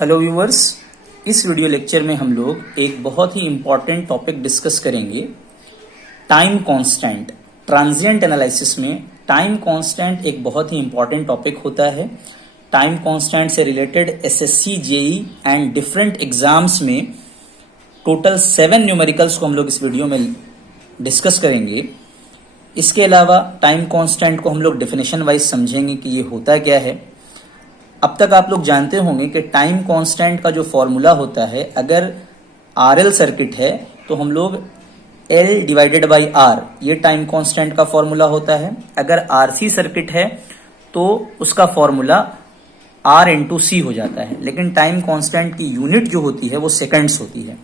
Hello viewers, इस video lecture में हम लोग एक बहुत ही इम्पॉर्टेंट टॉपिक डिस्कस करेंगे, टाइम कांस्टेंट। ट्रांजिएंट एनालिसिस में टाइम कांस्टेंट एक बहुत ही इम्पॉर्टेंट टॉपिक होता है। टाइम कांस्टेंट से related SSC, JE and different exams में टोटल 7 न्यूमेरिकल्स को हम लोग इस वीडियो में डिस्कस करेंगे। इसके अलावा टाइम कांस्टेंट को हम लोग डेफिनेशन वाइज समझेंगे कि ये होता क्या है। अब तक आप लोग जानते होंगे कि टाइम कांस्टेंट का जो फॉर्मूला होता है, अगर आरएल सर्किट है तो हम लोग एल डिवाइडेड बाई आर, ये टाइम कांस्टेंट का फॉर्मूला होता है। अगर आरसी सर्किट है तो उसका फॉर्मूला आर इंटू सी हो जाता है। लेकिन टाइम कांस्टेंट की यूनिट जो होती है वो सेकंड्स होती है।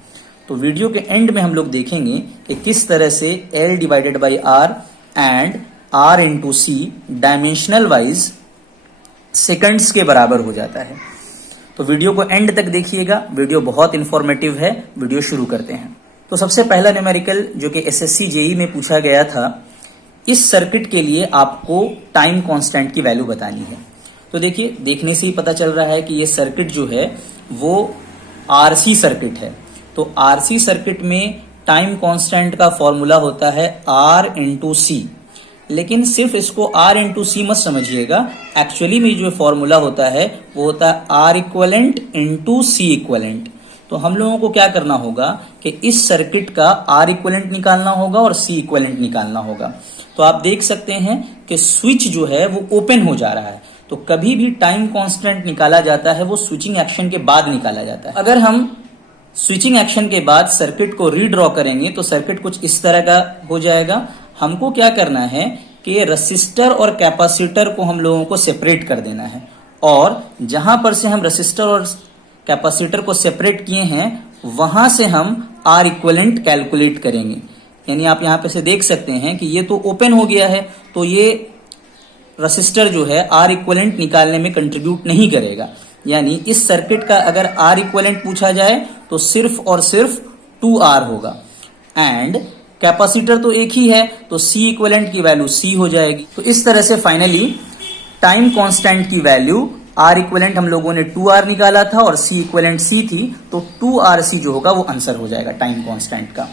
तो वीडियो के एंड में हम लोग देखेंगे कि किस तरह से L divided by R and R into C dimensional wise seconds के बराबर हो जाता है। तो वीडियो को एंड तक देखिएगा, वीडियो बहुत इंफॉर्मेटिव है। वीडियो शुरू करते हैं। तो सबसे पहला न्यूमेरिकल जो कि एसएससी जेई में पूछा गया था, इस सर्किट के लिए आपको टाइम कांस्टेंट की वैल्यू बतानी है। तो देखिए, देखने से ही पता चल रहा है कि ये सर्किट जो है वो आरसी सर्किट है। तो आरसी सर्किट में टाइम कांस्टेंट का फॉर्मूला होता है आर इंटू सी। लेकिन सिर्फ इसको आर इंटू सी मत समझिएगा, एक्चुअली में जो फॉर्मूला होता है वो होता है R equivalent into C equivalent. तो हम लोगों को क्या करना होगा कि इस सर्किट का आर इक्वलेंट निकालना होगा और सी इक्वलेंट निकालना होगा। तो आप देख सकते हैं कि स्विच जो है वो ओपन हो जा रहा है। तो कभी भी टाइम कांस्टेंट निकाला जाता है वो स्विचिंग एक्शन के बाद निकाला जाता है। अगर हम स्विचिंग एक्शन के बाद सर्किट को रीड्रॉ करेंगे तो सर्किट कुछ इस तरह का हो जाएगा। हमको क्या करना है कि रेसिस्टर और कैपेसिटर को हम लोगों को सेपरेट कर देना है, और जहां पर से हम रेसिस्टर और कैपेसिटर को सेपरेट किए हैं वहां से हम आर इक्विवेलेंट कैलकुलेट करेंगे। यानी आप यहां पे से देख सकते हैं कि ये तो ओपन हो गया है, तो ये रेसिस्टर जो है आर इक्विवेलेंट निकालने में कंट्रीब्यूट नहीं करेगा। यानी इस सर्किट का अगर आर इक्विवेलेंट पूछा जाए तो सिर्फ और सिर्फ 2R होगा। एंड कैपेसिटर तो एक ही है, तो सी इक्विवेलेंट की वैल्यू सी हो जाएगी। तो इस तरह से फाइनली टाइम कांस्टेंट की वैल्यू आर इक्विवेलेंट हम लोगों ने 2R निकाला था और सी इक्विवेलेंट सी थी, तो 2RC जो होगा वो आंसर हो जाएगा टाइम कांस्टेंट का।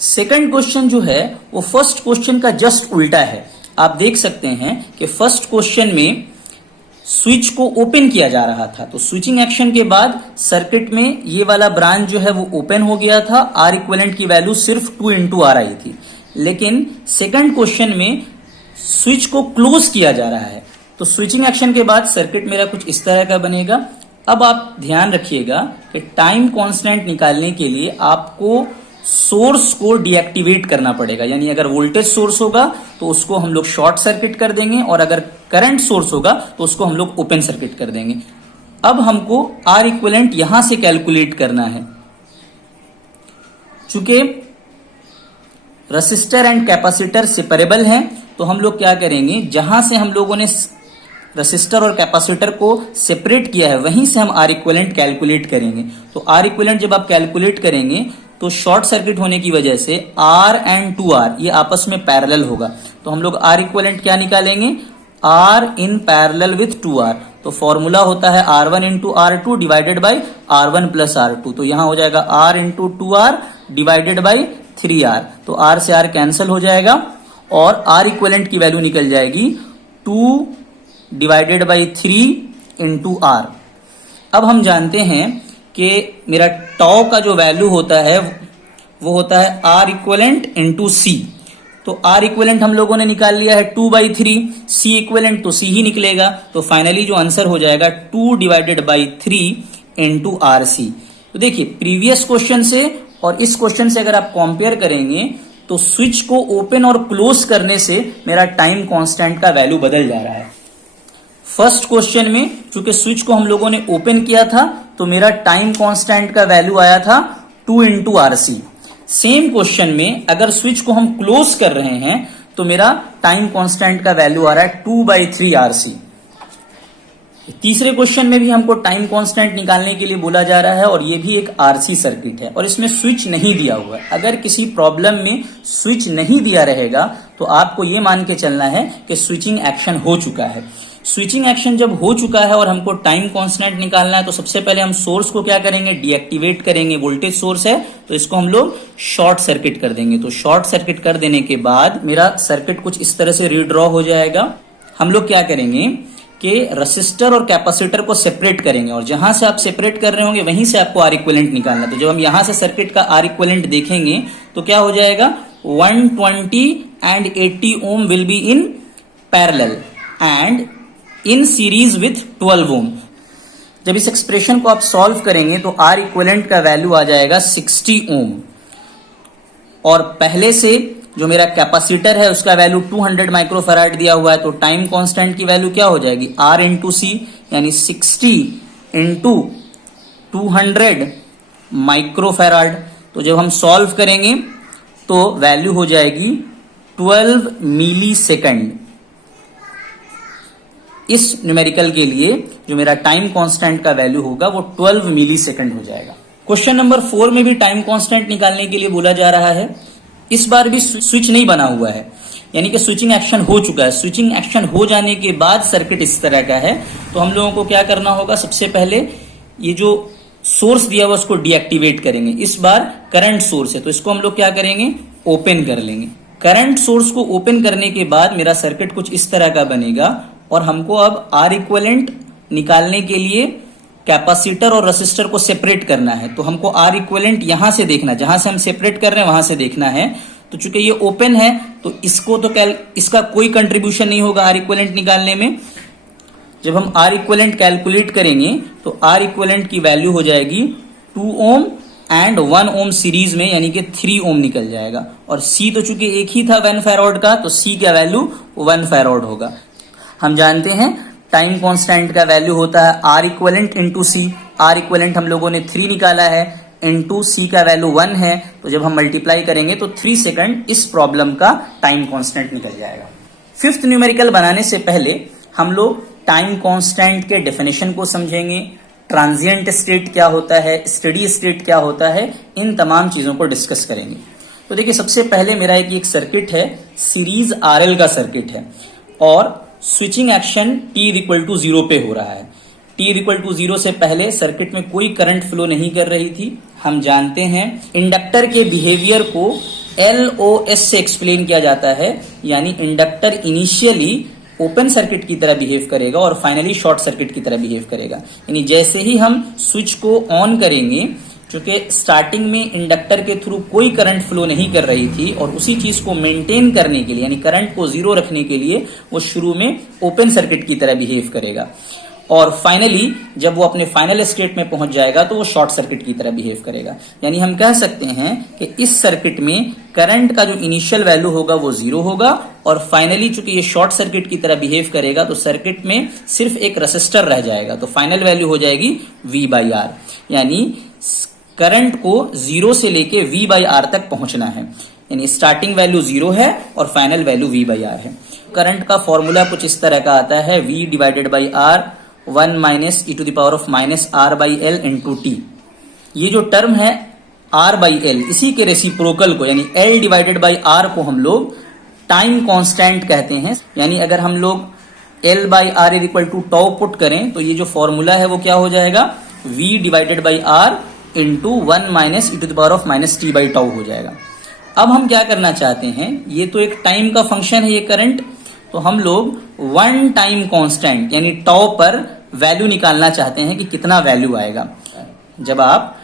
सेकंड क्वेश्चन जो है वो फर्स्ट क्वेश्चन का जस्ट उल्टा है। आप देख सकते हैं कि फर्स्ट क्वेश्चन में स्विच को ओपन किया जा रहा था, तो स्विचिंग एक्शन के बाद सर्किट में ये वाला ब्रांच जो है वो ओपन हो गया था। आर इक्विवेलेंट की वैल्यू सिर्फ 2 इंटू आर आई थी। लेकिन सेकंड क्वेश्चन में स्विच को क्लोज किया जा रहा है, तो स्विचिंग एक्शन के बाद सर्किट मेरा कुछ इस तरह का बनेगा। अब आप ध्यान रखिएगा कि टाइम कांस्टेंट निकालने के लिए आपको सोर्स को डीएक्टिवेट करना पड़ेगा। यानी अगर वोल्टेज सोर्स होगा तो उसको हम लोग शॉर्ट सर्किट कर देंगे, और अगर करंट सोर्स होगा तो उसको हम लोग ओपन सर्किट कर देंगे। अब हमको आर इक्विवेलेंट यहां से कैलकुलेट करना है। चूंकि रेसिस्टर एंड कैपेसिटर सेपरेबल हैं, तो हम लोग क्या करेंगे, जहां से हम लोगों ने रेसिस्टर और कैपेसिटर को सेपरेट किया है वहीं से हम आर इक्विवेलेंट कैलकुलेट करेंगे। तो आर इक्विवेलेंट जब आप कैलकुलेट करेंगे तो शॉर्ट सर्किट होने की वजह से R एंड 2R ये आपस में पैरेलल होगा। तो हम लोग आर इक्विवेलेंट क्या निकालेंगे, R in parallel with 2R। तो फॉर्मूला होता है R1 into R2 divided by R1 plus R2। तो यहां हो जाएगा R into 2R divided by 3R। तो R से R कैंसिल हो जाएगा और R इक्विवेलेंट की वैल्यू निकल जाएगी 2 डिवाइडेड बाई 3 इंटू R। अब हम जानते हैं कि मेरा टॉ का जो वैल्यू होता है वो होता है आर इक्विवेलेंट इंटू सी। तो आर इक्विवेलेंट हम लोगों ने निकाल लिया है 2/3, सी इक्विवेलेंट तो सी ही निकलेगा। तो फाइनली जो आंसर हो जाएगा 2 divided by 3 into R C. तो देखिए, प्रीवियस क्वेश्चन से और इस क्वेश्चन से अगर आप कंपेयर करेंगे तो स्विच को ओपन और क्लोज करने से मेरा टाइम कांस्टेंट का वैल्यू बदल जा रहा है। फर्स्ट क्वेश्चन में चूंकि स्विच को हम लोगों ने ओपन किया था तो मेरा टाइम कांस्टेंट का वैल्यू आया था 2 इंटू आरसी। सेम क्वेश्चन में अगर स्विच को हम क्लोज कर रहे हैं तो मेरा टाइम कांस्टेंट का वैल्यू आ रहा है 2/3 आरसी। तीसरे क्वेश्चन में भी हमको टाइम कांस्टेंट निकालने के लिए बोला जा रहा है, और ये भी एक आरसी सर्किट है और इसमें स्विच नहीं दिया हुआ है। अगर किसी प्रॉब्लम में स्विच नहीं दिया रहेगा तो आपको ये मान के चलना है कि स्विचिंग एक्शन हो चुका है। स्विचिंग एक्शन जब हो चुका है और हमको टाइम कांस्टेंट निकालना है, तो सबसे पहले हम सोर्स को क्या करेंगे, डीएक्टिवेट करेंगे। वोल्टेज सोर्स है तो इसको हम लोग शॉर्ट सर्किट कर देंगे। तो शॉर्ट सर्किट कर देने के बाद मेरा सर्किट कुछ इस तरह से रीड्रॉ हो जाएगा। हम लोग क्या करेंगे कि रेसिस्टर और कैपेसिटर को सेपरेट करेंगे, और जहां से आप सेपरेट कर रहे होंगे वहीं से आपको आर इक्विवेलेंट निकालना है। तो जब हम यहां से सर्किट का आर इक्विवेलेंट देखेंगे तो क्या हो जाएगा, 120 and 80 ohm will be in parallel and in series with 12 ohm। जब इस एक्सप्रेशन को आप सॉल्व करेंगे तो आर इक्विवेलेंट का वैल्यू आ जाएगा 60 ओम, और पहले से जो मेरा कैपेसिटर है उसका वैल्यू 200 माइक्रोफैराड दिया हुआ है, तो टाइम कांस्टेंट की वैल्यू क्या हो जाएगी, आर इंटू सी, यानी 60 इंटू 200 माइक्रोफैराड। तो जब हम सॉल्व करेंगे तो वैल्यू हो जाएगी 12 मिली सेकेंड। इस न्यूमेरिकल के लिए जो मेरा टाइम कांस्टेंट का वैल्यू होगा वो 12 मिली सेकेंड हो जाएगा। क्वेश्चन नंबर 4 में भी टाइम कांस्टेंट निकालने के लिए बोला जा रहा है। इस बार भी स्विच नहीं बना हुआ है, यानी कि स्विचिंग एक्शन हो चुका है। स्विचिंग एक्शन हो जाने के बाद सर्किट इस तरह का है, तो हम लोगों को क्या करना होगा, सबसे पहले ये जो सोर्स दिया हुआ उसको डीएक्टिवेट करेंगे। इस बार करंट सोर्स है तो इसको हम लोग क्या करेंगे, ओपन कर लेंगे। करंट सोर्स को ओपन करने के बाद मेरा सर्किट कुछ इस तरह का बनेगा, और हमको अब आर इक्विवेलेंट निकालने के लिए कैपेसिटर और रेसिस्टर को सेपरेट करना है। तो हमको आर इक्विवेलेंट यहां से देखना है, जहां से हम सेपरेट कर रहे हैं वहां से देखना है। तो चूंकि ये ओपन है तो इसको तो इसका कोई कंट्रीब्यूशन नहीं होगा आर इक्विवेलेंट निकालने में। जब हम आर इक्विवेलेंट कैलकुलेट करेंगे तो आर इक्विवेलेंट की वैल्यू हो जाएगी 2 ओम एंड 1 ओम सीरीज में, यानी कि 3 ओम निकल जाएगा। और सी तो चूंकि एक ही था 1 फैराड का, तो सी का वैल्यू 1 फैराड होगा। हम जानते हैं टाइम कांस्टेंट का वैल्यू होता है R equivalent into C. R equivalent हम लोगों ने 3 निकाला है, इंटू सी का वैल्यू 1 है, तो जब हम मल्टीप्लाई करेंगे तो 3 सेकंड इस प्रॉब्लम का टाइम कांस्टेंट निकल जाएगा। 5th न्यूमेरिकल बनाने से पहले हम लोग टाइम कांस्टेंट के डेफिनेशन को समझेंगे, ट्रांजिएंट स्टेट क्या होता है, स्टेडी स्टेट क्या होता है, इन तमाम चीजों को डिस्कस करेंगे। तो देखिए, सबसे पहले मेरा एक सर्किट है, सीरीज आरएल का सर्किट है, और switching action t equal to 0 पे हो रहा है। t इक्वल टू 0 से पहले सर्किट में कोई करंट फ्लो नहीं कर रही थी। हम जानते हैं इंडक्टर के बिहेवियर को LOS से एक्सप्लेन किया जाता है, यानी इंडक्टर इनिशियली ओपन सर्किट की तरह बिहेव करेगा और फाइनली शॉर्ट सर्किट की तरह बिहेव करेगा। यानी जैसे ही हम स्विच को ऑन करेंगे, क्योंकि स्टार्टिंग में इंडक्टर के थ्रू कोई करंट फ्लो नहीं कर रही थी, और उसी चीज को मेंटेन करने के लिए, यानी करंट को 0 रखने के लिए, वो शुरू में ओपन सर्किट की तरह बिहेव करेगा, और फाइनली जब वो अपने फाइनल स्टेट में पहुंच जाएगा तो वो शॉर्ट सर्किट की तरह बिहेव करेगा। यानी हम कह सकते हैं कि इस सर्किट में करंट का जो इनिशियल वैल्यू होगा वो 0 होगा, और फाइनली चूंकि ये शॉर्ट सर्किट की तरह बिहेव करेगा तो सर्किट में सिर्फ एक रेसिस्टर रह जाएगा, तो फाइनल वैल्यू हो जाएगी V/R। यानी करंट को 0 से लेके V/R तक पहुंचना है, यानी स्टार्टिंग वैल्यू 0 है और फाइनल वैल्यू V/R है। करंट का फॉर्मूला कुछ इस तरह का आता है, V divided by R 1 minus e to the power of minus R/L into T। ये जो टर्म है R/L, इसी के रेसिप्रोकल को, यानी L डिवाइडेड बाई R को हम लोग टाइम कांस्टेंट कहते हैं। यानी अगर हम लोग L/R is equal to tau put करें तो ये जो फॉर्मूला है वो क्या हो जाएगा, V divided by R into 1 minus e to the power of minus T/τ हो जाएगा। अब हम क्या करना चाहते हैं, ये तो एक टाइम का फंक्शन है ये करंट, तो हम लोग 1 टाइम कांस्टेंट यानी टाउ पर वैल्यू निकालना चाहते हैं कि कितना वैल्यू आएगा। जब आप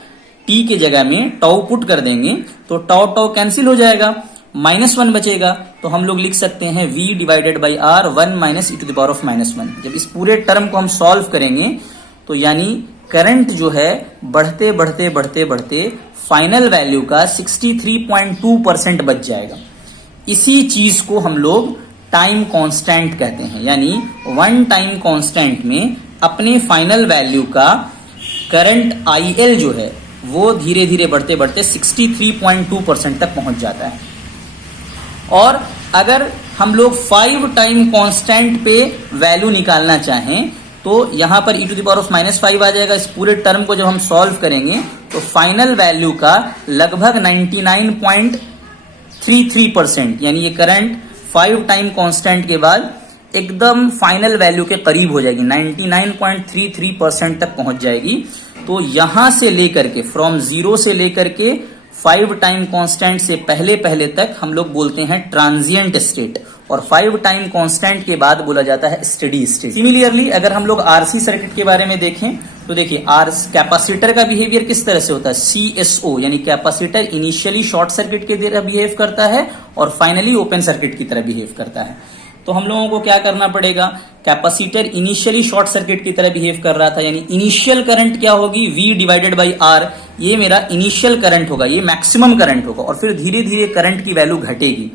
t के जगह में टाउ पुट कर देंगे तो टाउ कैंसिल हो जाएगा, -1 बचेगा, तो हम लोग लिख सकते हैं V divided by R 1 minus e to the power of -1। जब इस पूरे टर्म को हम सॉल्व करेंगे तो यानी करंट जो है बढ़ते बढ़ते बढ़ते बढ़ते फाइनल वैल्यू का 63.2% बच जाएगा। इसी चीज को हम लोग टाइम कांस्टेंट कहते हैं, यानी 1 टाइम कांस्टेंट में अपने फाइनल वैल्यू का करंट IL जो है वो धीरे धीरे बढ़ते बढ़ते 63.2% तक पहुंच जाता है। और अगर हम लोग 5 टाइम कांस्टेंट पे वैल्यू निकालना चाहें तो यहां पर e to the power of -5 आ जाएगा। इस पूरे टर्म को जब हम सॉल्व करेंगे तो फाइनल वैल्यू का लगभग 99.33%, यानी ये करंट 5 टाइम कांस्टेंट के बाद एकदम फाइनल वैल्यू के करीब हो जाएगी, 99.33% तक पहुंच जाएगी। तो यहां से लेकर के फ्रॉम 0 से लेकर के 5 टाइम कांस्टेंट से पहले पहले तक हम लोग बोलते हैं ट्रांजिएंट स्टेट, और 5 टाइम कांस्टेंट के बाद बोला जाता है स्टेडी स्टेट। सिमिलरली अगर हम लोग आरसी सर्किट के बारे में देखें तो देखिए कैपेसिटर का बिहेवियर किस तरह से होता है, CSO यानी कैपेसिटर इनिशियली शॉर्ट सर्किट की तरह बिहेव करता है और फाइनली ओपन सर्किट की तरह बिहेव करता है। तो हम लोगों को क्या करना पड़ेगा, कैपेसिटर इनिशियली शॉर्ट सर्किट की तरह बिहेव कर रहा था, यानी इनिशियल करंट क्या होगी, V डिवाइडेड बाई R, ये मेरा इनिशियल करंट होगा, ये मैक्सिमम करंट होगा, और फिर धीरे धीरे करंट की वैल्यू घटेगी।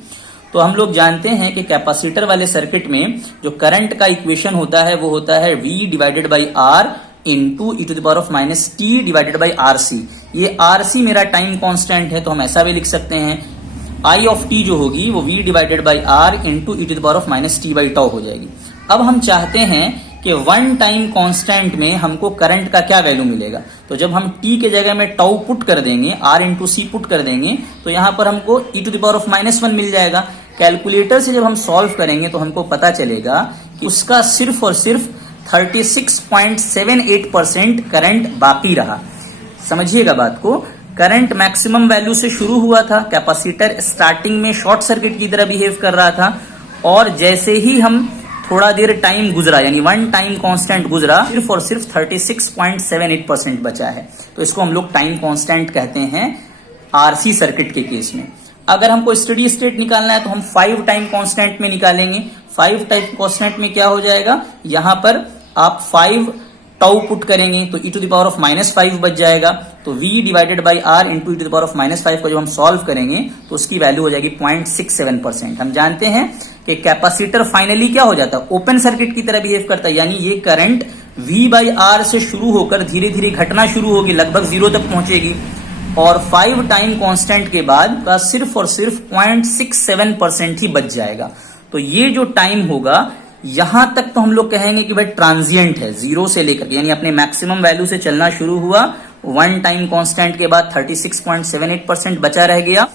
तो हम लोग जानते हैं कि कैपेसिटर वाले सर्किट में जो करंट का इक्वेशन होता है वो होता है V divided by R into e⁻⁻t divided by RC। ये RC मेरा टाइम कांस्टेंट है, तो हम ऐसा भी लिख सकते हैं I ऑफ t जो होगी वो V divided by R into e⁻⁻t by τ हो जाएगी। अब हम चाहते हैं कि 1 टाइम कांस्टेंट में हमको करंट का क्या वैल्यू मिलेगा, तो जब हम t के जगह में τ पुट कर देंगे, R इंटू C पुट कर देंगे, तो यहां पर हमको e⁻⁻1 मिल जाएगा। कैलकुलेटर से जब हम सॉल्व करेंगे तो हमको पता चलेगा कि उसका सिर्फ और सिर्फ 36.78% करंट बाकी रहा। समझिएगा बात को, करंट मैक्सिमम वैल्यू से शुरू हुआ था, कैपेसिटर स्टार्टिंग में शॉर्ट सर्किट की तरह बिहेव कर रहा था, और जैसे ही हम थोड़ा देर टाइम गुजरा यानी 1 टाइम कांस्टेंट गुजरा, सिर्फ और सिर्फ 36.78% बचा है। तो इसको हम लोग टाइम कांस्टेंट कहते हैं आरसी सर्किट के केस में। अगर हमको स्टेडी स्टेट निकालना है तो हम 5 टाइम कांस्टेंट में निकालेंगे। 5 टाइम कांस्टेंट में क्या हो जाएगा, यहां पर आप 5 टाउ पुट करेंगे तो e⁻⁻5 बच जाएगा। तो V divided by R into e⁻⁻5 को जब हम सॉल्व करेंगे तो उसकी वैल्यू हो जाएगी 0.67%। हम जानते हैं कि कैपेसिटर फाइनली क्या हो जाता है, ओपन सर्किट की तरह बिहेव करता है, यानी ये करंट V बाई R से शुरू होकर धीरे धीरे घटना शुरू होगी, लगभग 0 तक पहुंचेगी, और 5 टाइम कांस्टेंट के बाद का सिर्फ और सिर्फ 0.67% ही बच जाएगा। तो ये जो टाइम होगा यहां तक तो हम लोग कहेंगे कि भाई ट्रांजिएंट है, 0 से लेकर यानी अपने मैक्सिमम वैल्यू से चलना शुरू हुआ, 1 टाइम कांस्टेंट के बाद 36.78% बचा रह गया,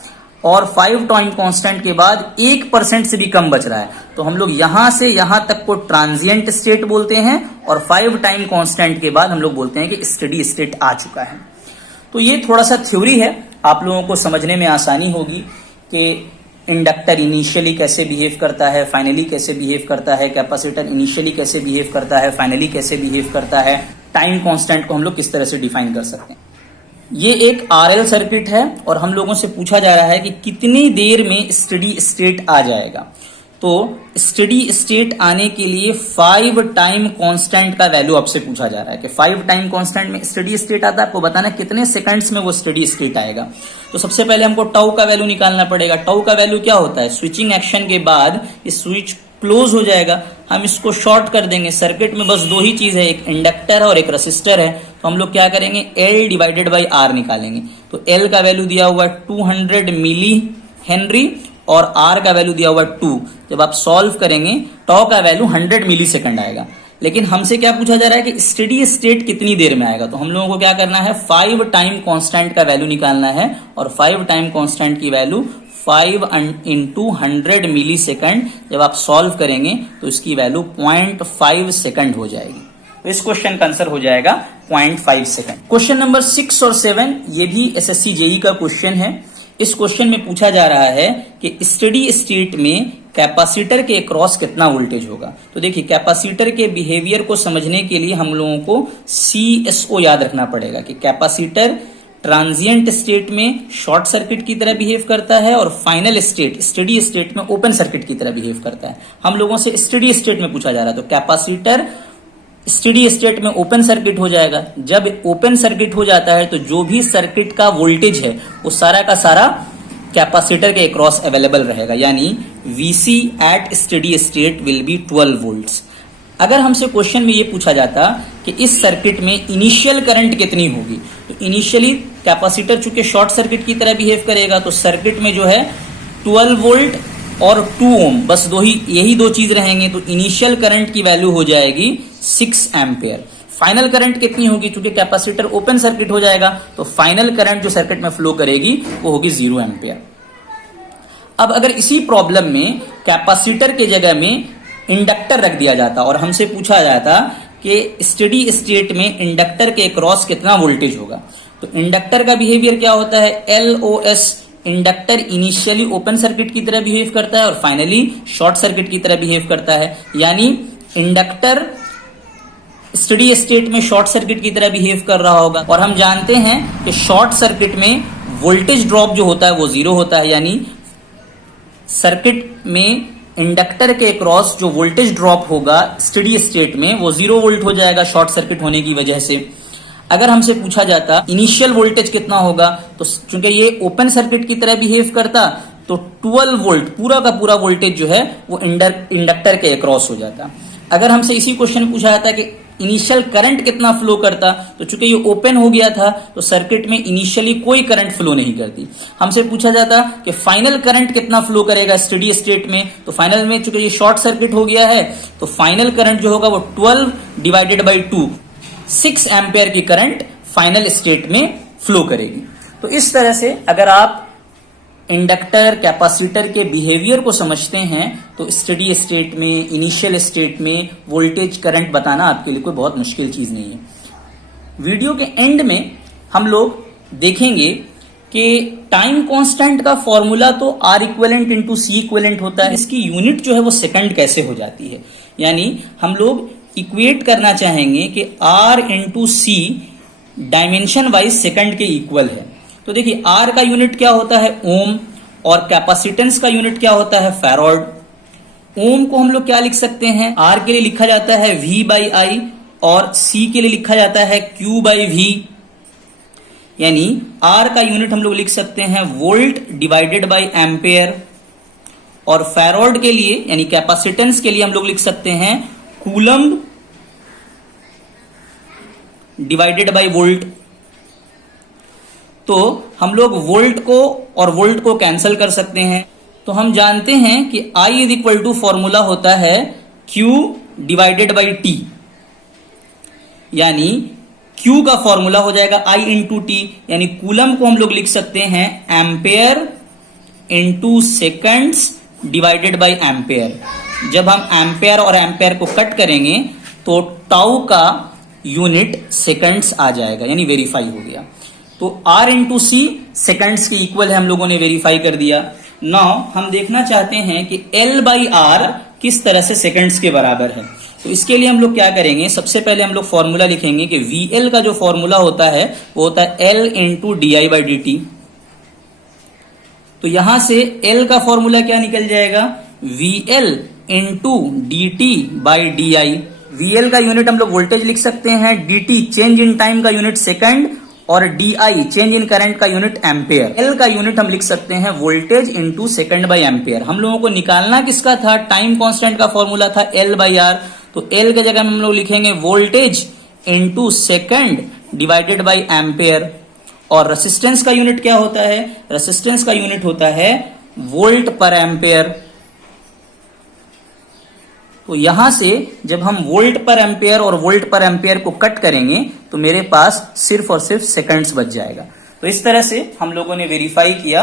और 5 टाइम कांस्टेंट के बाद 1% से भी कम बच रहा है। तो हम लोग यहां से यहां तक को ट्रांजिएंट स्टेट बोलते हैं, और 5 टाइम कांस्टेंट के बाद हम लोग बोलते हैं कि स्टेडी स्टेट आ चुका है। तो ये थोड़ा सा थ्योरी है, आप लोगों को समझने में आसानी होगी कि इंडक्टर इनिशियली कैसे बिहेव करता है, फाइनली कैसे बिहेव करता है, कैपेसिटर इनिशियली कैसे बिहेव करता है, फाइनली कैसे बिहेव करता है, टाइम कांस्टेंट को हम लोग किस तरह से डिफाइन कर सकते हैं। ये एक आरएल सर्किट है और हम लोगों से पूछा जा रहा है कि कितनी देर में स्टेडी स्टेट आ जाएगा। तो स्टेडी स्टेट आने के लिए 5 टाइम कांस्टेंट का वैल्यू आपसे पूछा जा रहा है कि 5 टाइम कांस्टेंट में स्टेडी स्टेट आता है, आपको बताना कितने सेकंड्स में वो स्टेडी स्टेट आएगा। तो सबसे पहले हमको टाउ का वैल्यू निकालना पड़ेगा। टाउ का वैल्यू क्या होता है, स्विचिंग एक्शन के बाद ये स्विच क्लोज हो जाएगा, हम इसको शॉर्ट कर देंगे। सर्किट में बस 2 ही चीज है, एक इंडक्टर है और एक रेसिस्टर है। तो हम लोग क्या करेंगे, L डिवाइडेड बाई R निकालेंगे। तो L का वैल्यू दिया हुआ है 200 मिली हेनरी और R का वैल्यू दिया हुआ है 2। जब आप सॉल्व करेंगे टॉ का वैल्यू 100 मिली सेकंड आएगा। लेकिन हमसे क्या पूछा जा रहा है कि स्टेडी स्टेट कितनी देर में आएगा। तो हम लोगों को क्या करना है, 5 टाइम कांस्टेंट का वैल्यू निकालना है, और 5 टाइम कांस्टेंट की वैल्यू 5 इंटू 100 मिली सेकंड जब आप सॉल्व करेंगे तो इसकी वैल्यू 0.5 सेकंड हो जाएगी। तो इस क्वेश्चन का आंसर हो जाएगा 0.5 सेकंड। क्वेश्चन नंबर 6 और 7 ये भी SSC JEE का क्वेश्चन है। इस क्वेश्चन में पूछा जा रहा है कि स्टेडी स्टेट में कैपेसिटर के अक्रॉस कितना वोल्टेज होगा। तो देखिए, कैपेसिटर के बिहेवियर को समझने के लिए हम लोगों को CSO याद रखना पड़ेगा कि कैपेसिटर ट्रांजिएंट स्टेट में शॉर्ट सर्किट की तरह बिहेव करता है और फाइनल स्टेट स्टेडी स्टेट में ओपन सर्किट की तरह बिहेव करता है। हम लोगों से स्टेडी स्टेट में पूछा जा रहा है, तो कैपेसिटर स्टेडी स्टेट में ओपन सर्किट हो जाएगा। जब ओपन सर्किट हो जाता है तो जो भी सर्किट का वोल्टेज है वो सारा का सारा कैपेसिटर के अक्रॉस अवेलेबल रहेगा, यानी VC at steady state will be 12 volts. अगर हमसे क्वेश्चन में ये पूछा जाता कि इस सर्किट में इनिशियल करंट कितनी होगी, तो इनिशियली कैपेसिटर चूंकि शॉर्ट सर्किट की तरह बिहेव करेगा तो सर्किट में जो है 12 वोल्ट और 2 ओम, बस यही दो चीज रहेंगे। तो इनिशियल करंट की वैल्यू हो जाएगी 6 एम्पियर। फाइनल करंट कितनी होगी, क्योंकि कैपेसिटर ओपन सर्किट हो जाएगा तो फाइनल करंट जो सर्किट में फ्लो करेगी वो होगी 0 एम्पियर। अब अगर इसी प्रॉब्लम में कैपेसिटर के जगह में इंडक्टर रख दिया जाता और हमसे पूछा जाता कि स्टेडी स्टेट में इंडक्टर के अक्रॉस कितना वोल्टेज होगा। तो इंडक्टर का बिहेवियर क्या होता है, LOS, inductor initially open circuit की तरह बिहेव करता है और फाइनली शॉर्ट सर्किट की तरह बिहेव करता है। यानी इंडक्टर स्टेडी स्टेट में शॉर्ट सर्किट की तरह बिहेव कर रहा होगा। और हम जानते हैं कि शॉर्ट सर्किट में वोल्टेज ड्रॉप जो होता है वो 0 होता है, यानी सर्किट में इंडक्टर के अक्रॉस जो वोल्टेज ड्रॉप होगा स्टेडी स्टेट में वो 0 वोल्ट हो जाएगा शॉर्ट सर्किट होने की वजह से। अगर हमसे पूछा जाता इनिशियल वोल्टेज कितना होगा, तो चूंकि ये ओपन सर्किट की तरह बिहेव करता तो 12 वोल्ट पूरा का पूरा वोल्टेज जो है वो इंडक्टर के अक्रॉस हो जाता। अगर हमसे इसी क्वेश्चन में पूछा जाता कि इनिशियल करंट कितना फ्लो करता, तो चूंकि ये ओपन हो गया था तो सर्किट में इनिशियली कोई करंट फ्लो नहीं करती। हमसे पूछा जाता कि फाइनल करंट कितना फ्लो करेगा स्टेडी स्टेट में, तो फाइनल में चूंकि ये शॉर्ट सर्किट हो गया है तो फाइनल करंट जो होगा वो 12 डिवाइडेड बाई 2, 6 एम्पेयर की करंट फाइनल स्टेट में फ्लो करेगी। तो इस तरह से अगर आप इंडक्टर कैपेसिटर के बिहेवियर को समझते हैं तो स्टेडी स्टेट में, इनिशियल स्टेट में वोल्टेज करंट बताना आपके लिए कोई बहुत मुश्किल चीज नहीं है। वीडियो के एंड में हम लोग देखेंगे कि टाइम कांस्टेंट का फॉर्मूला तो R equivalent into C equivalent होता है, इसकी यूनिट जो है वो सेकंड कैसे हो जाती है। यानी हम लोग इक्वेट करना चाहेंगे कि R into C dimension wise second के इक्वल है। तो देखिए R का यूनिट क्या होता है, ओम, और कैपेसिटेंस का यूनिट क्या होता है, फैराड। ओम को हम लोग क्या लिख सकते हैं, R के लिए लिखा जाता है V बाई I और C के लिए लिखा जाता है Q बाई V। यानी R का यूनिट हम लोग लिख सकते हैं वोल्ट डिवाइडेड बाई एम्पेयर, और फैराड के लिए यानी कैपेसिटेंस के लिए हम लोग लिख सकते हैं कूलम्ब डिवाइडेड बाई वोल्ट। तो हम लोग वोल्ट को और वोल्ट को कैंसिल कर सकते हैं। तो हम जानते हैं कि I is equal to formula होता है Q डिवाइडेड बाई T, यानी Q का फॉर्मूला हो जाएगा I इंटू T, यानी कूलम को हम लोग लिख सकते हैं ampere into seconds divided by ampere. जब हम एम्पेयर और एम्पेयर को कट करेंगे तो टाउ का यूनिट सेकंड्स आ जाएगा, यानी वेरीफाई हो गया। तो R इंटू C सेकंड्स के इक्वल है, हम लोगों ने वेरीफाई कर दिया। नाउ हम देखना चाहते हैं कि L बाई R किस तरह से सेकंड्स के बराबर है। तो इसके लिए हम लोग क्या करेंगे, सबसे पहले हम लोग फॉर्मूला लिखेंगे कि VL का जो फॉर्मूला होता है वो होता है L into DI by dt। तो यहां से L का फॉर्मूला क्या निकल जाएगा, VL into dt by DI। VL का यूनिट हम लोग वोल्टेज लिख सकते हैं, dt चेंज इन टाइम का यूनिट सेकंड, और DI चेंज इन करंट का यूनिट एम्पेयर। L का यूनिट हम लिख सकते हैं voltage into second by ampere. हम लोगों को निकालना किसका था, टाइम कांस्टेंट का फॉर्मूला था L बाई R। तो L के जगह में हम लोग लिखेंगे voltage into second divided by ampere. और रेसिस्टेंस का यूनिट क्या होता है, रेसिस्टेंस का यूनिट होता है वोल्ट पर एम्पेयर। तो यहां से जब हम वोल्ट पर एम्पेयर और वोल्ट पर एम्पेयर को कट करेंगे तो मेरे पास सिर्फ और सिर्फ सेकंड्स बच जाएगा। तो इस तरह से हम लोगों ने वेरीफाई किया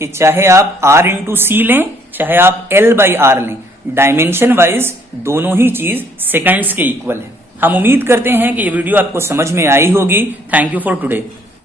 कि चाहे आप R इंटू C लें, चाहे आप L बाई R लें, डायमेंशन वाइज दोनों ही चीज सेकंड्स के इक्वल है। हम उम्मीद करते हैं कि ये वीडियो आपको समझ में आई होगी। Thank you for today.